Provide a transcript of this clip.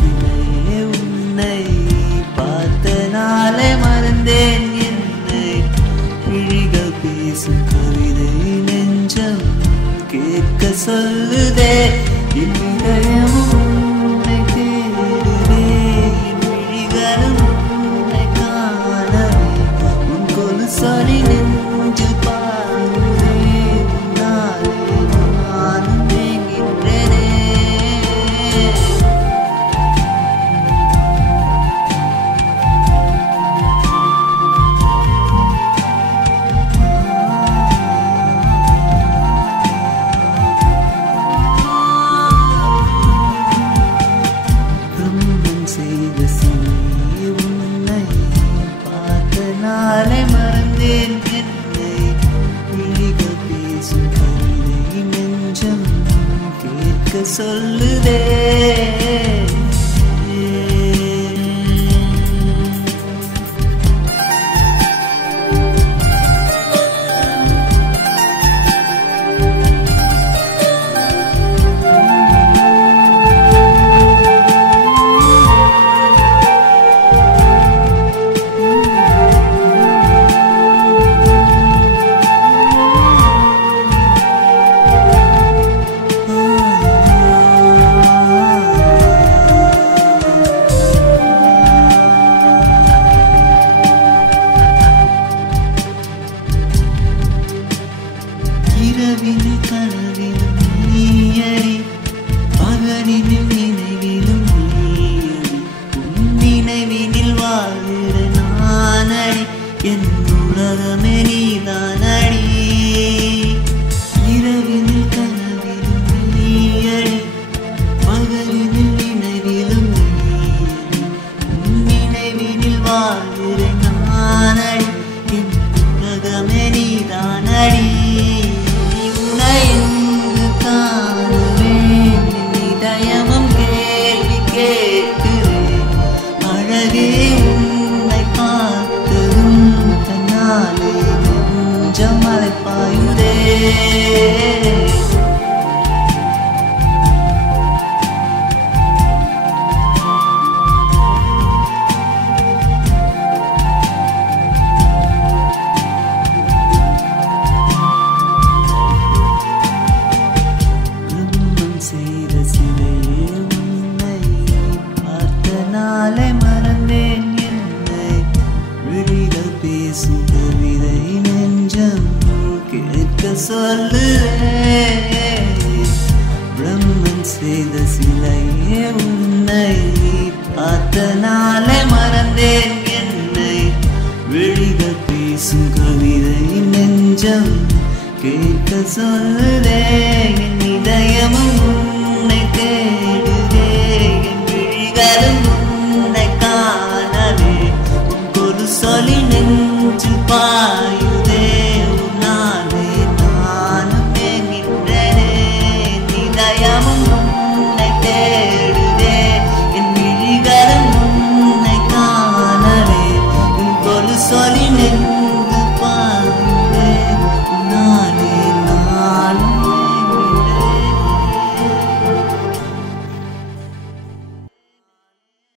சிலையே உன்னை பார்த்த நாளை மறந்தேன் என்னை. விழிகள் பேசும் கவிதை நெஞ்சம் கேட்க சொல்லுதே. என் இதயமும் உன்னை தேடுதே, என் விழிகளும் உன்னை காணவே. உன் கொலுசொலி நெஞ்சில் பாடுதே, உன்னாலே நானும் ஏங்கின்றேனே. செய்த சிலையே உன்னை பார்த்த நாளை மறந்தேன் என்னை. விழிகள் பேசும் கவிதை நெஞ்சம் கேட்க சொல்லுதே. இரவினில் கனவிலும் நீயடி, பகலினில் நினைவிலும் நீயடி. உன் நினைவினில் வாழ்கிற நானடி, என் உலகமே நீதானடி. இரவினில் கனவிலும் நீயடி, பகலினில் நினைவிலும் நீயடி. உன் நினைவினில் வாழ்கிற நானடி, என் உலகமே நீதானடி. உன்னை பார்த்ததும் தன்னாலே நெஞ்சம் அலைப்பாயுதே. செய்த சிலையே உன்னை பார்த்த நாளை மறந்தேன் என்னை. விழிகள் பேசும் கவிதை நெஞ்சம் கேட்க சொல்லுதே. பிரம்மன் செய்த சிலையே உன்னை பார்த்த நாளை மறந்தேன் என்னை. விழிகள் பேசும் கவிதை நெஞ்சம் கேட்க சொல்லுதே.